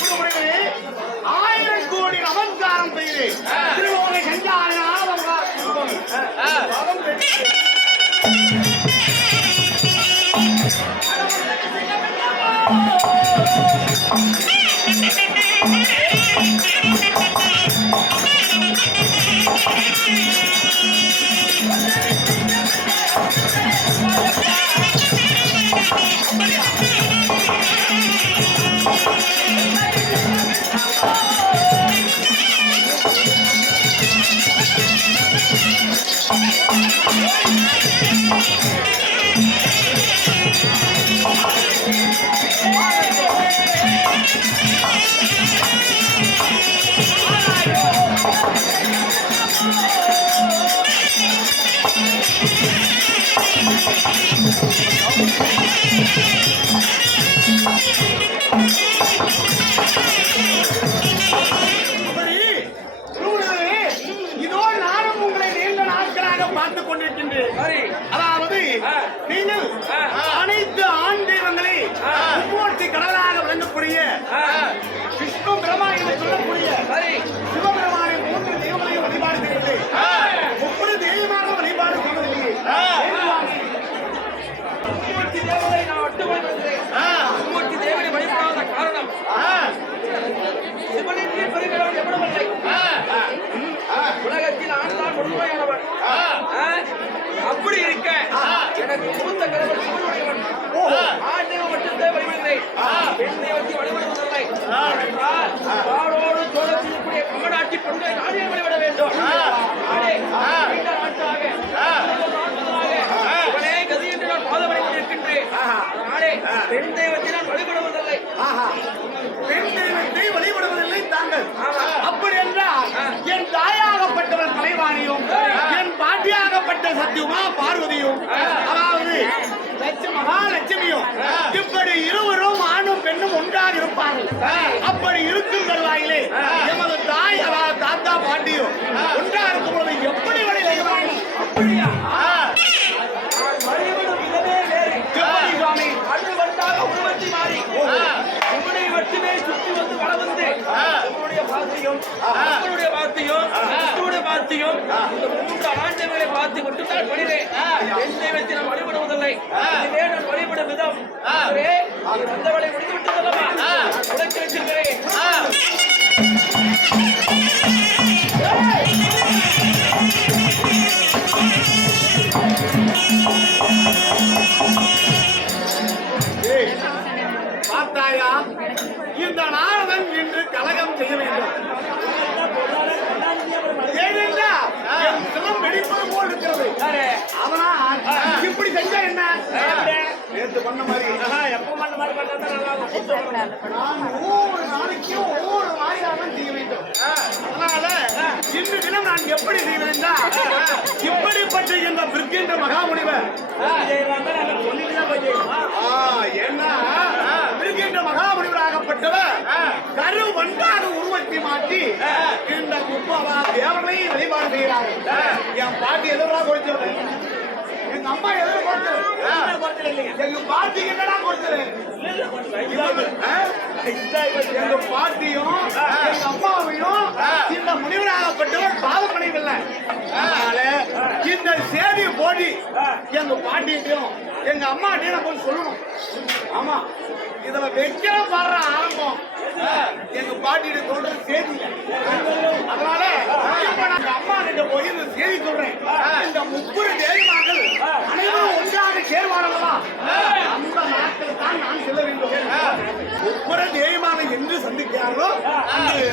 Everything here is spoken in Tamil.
குருமுனிகளே, ஆயிரம் கோடி நமஸ்காரம் செய்து திருவோணை செஞ்சாலே பார்த்துக் கொண்டிருக்கின்றேன். சரி. அதாவது. நீங்கள் அப்படி இருக்க. எனக்கு மூத்த கடவுள் சிவனுடையவன் ஆண் தெய்வம் மட்டும்தான் வழிபடுகிறேன் பெண் தெய்வத்தை வழிபடுவதில்லை ஏனென்றால் பாடோடு தோழ செய்யக்கூடிய கமநாட்டி பெண்களை நானே வழிபட வேண்டும் நானே நீண்ட நாட்டாக நாட்களாக இவனே கதி என்று நான் பாதமடை கொண்டிருக்கின்றேன் நானே பெண் தெய்வத்தை நான் வழிபடுவதில்லை ஆஹா. பெண் தெய்வத்தை வழிபடுவதில்லை தாங்கள் ஆமா. அப்படி என்றால் என் தாயாகப்பட்டவள் கலைவாணியும் என் பாட்டியாகப்பட்ட சத்தியமா பார்வதியும். அதாவது மகாலட்சுமியும். இப்படி இருவரும் ஆணும் பெண்ணும் ஒன்றாக இருப்பார்கள் அப்படி இருக்கும் தருவாயிலே எமது தாய் அதாவது தாத்தா பாட்டியும் ஒன்றாக இருக்கும் பொழுது எப்படி வழிவாணி அப்படியா? மட்டுமே சுற்றி வந்து வள உங்களுடைய பாத்தையும் உங்களுடைய பாத்தையும் இந்த மூன்று ஆண்டவர்களை பார்த்து மட்டும்தான் பணிறேன் என் தெய்வத்தை நான் வழிபடுவதில்லை. இதுவே நான் வழிபடும் விதம். வந்தவளை முடித்து விட்டதல்லவா உழைத்து பார்த்தாயா? இந்த நாரதன் இன்று கலகம் செய்ய வேண்டும். ஏனென்றால் என் சிரம் வெடிப்பது போல் இருக்கிறது. அதனால் இப்படி செஞ்சா என்ன? நேத்து பண்ண மாதிரி. எப்ப பண்ண மாதிரி பண்ணா நான் ஒவ்வொரு நாளைக்கும் ஒவ்வொரு வாரியாக செய்ய வேண்டும். அதனால இன்று தினம் நான் எப்படி செய்வேன் இப்படிப்பட்ட இந்த பிற்கின்ற மகாமுனிவர். ஏன்னா மகாமுனிவராகப்பட்டவர் கரு மாற்றி குப்பவா தேவனை வழிபாடு செய்கிறார்கள் என் பாட்டி எதிராக கொடுத்தது எங்க அம்மா எதிர கொடுத்தது எங்க பாட்டி என்னடா கொடுத்தது? எங்க பாட்டியும் எங்க அம்மாவையும் இந்த முனிவராகப்பட்டவர் பாவம் பண்ணவில்லை அதனால போடி. எங்க பாட்டியும் எங்க அம்மாட்டையும் நான் போய் சொல்லணும். ஆமா இதுல வைக்கிற பாடுற ஆரம்பம். எங்க பாட்டிகிட்ட சொல்ற சேதி. அதனால இப்ப நான் எங்க அம்மா கிட்ட போய் இந்த சேதி சொல்றேன். இந்த முப்பது தேவிமார்கள் அனைவரும் ஒன்றாக சேர்வார்களா? அந்த நாட்கள் தான் நான் செல்ல வேண்டும். முக்குற தேவிமான என்று சந்திக்கிறார்களோ? அங்கு